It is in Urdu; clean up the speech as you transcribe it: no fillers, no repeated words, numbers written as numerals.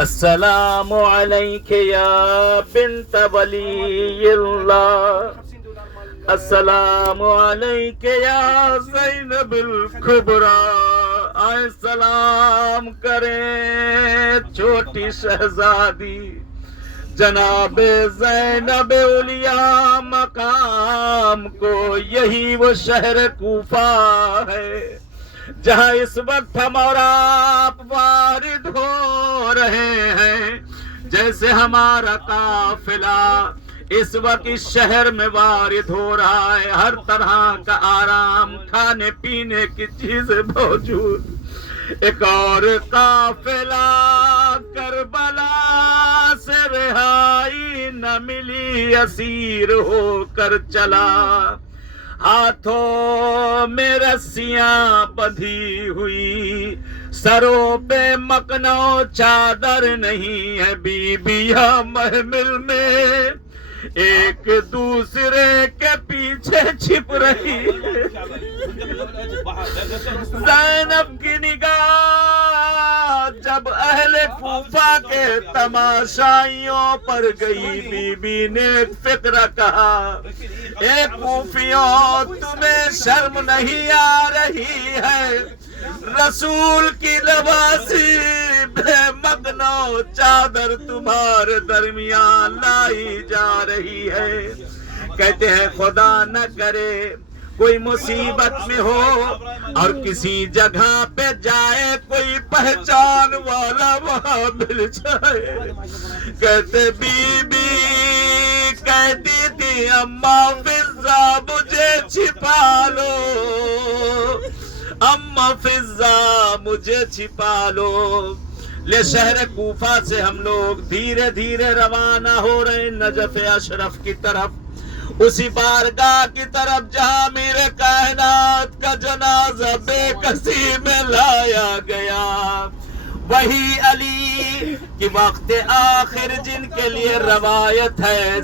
السلام علیک یا بنت ولی اللہ، السلام علیک یا زینب الکبریٰ۔ آئے سلام کریں چھوٹی شہزادی جناب زینب اولیاء مقام کو۔ یہی وہ شہر کوفہ ہے جہاں اس وقت ہم اور آپ وارد ہو رہے ہیں۔ جیسے ہمارا قافلہ اس وقت اس شہر میں وارد ہو رہا ہے، ہر طرح کا آرام، کھانے پینے کی چیزیں موجود۔ ایک اور قافلہ کربلا سے رہائی نہ ملی، اسیر ہو کر چلا، ہاتھوں میں رسیاں بندھی ہوئی، سروں پہ مکھنوں چادر نہیں ہے، بیویاں محمل میں ایک دوسرے کے پیچھے چھپ رہی ہے۔ زینب کی نگاہ جب اہل کوفہ کے تماشائیوں پر گئی، بی بی نے ایک فقرہ کہا، اے کوفیوں تمہیں شرم نہیں آ رہی ہے؟ رسول کی لباسی بے مکھنوں چادر تمہارے درمیان لائی جا رہی ہے۔ کہتے ہیں خدا نہ کرے کوئی مصیبت میں ہو اور کسی جگہ پہ جائے، کوئی پہچان والا وہاں مل جائے۔ کہتے بی بی کہتی تھی، اماں فضہ مجھے چھپا لو، اماں فضہ مجھے چھپا لو۔ لے شہر کوفہ سے ہم لوگ دھیرے دھیرے روانہ ہو رہے ہیں نجف اشرف کی طرف، اسی بارگاہ کی طرف جہاں میرے کائنات کا جنازہ بے کسی میں لایا گیا۔ وہی علی کی وقت آخر جن کے لیے روایت ہے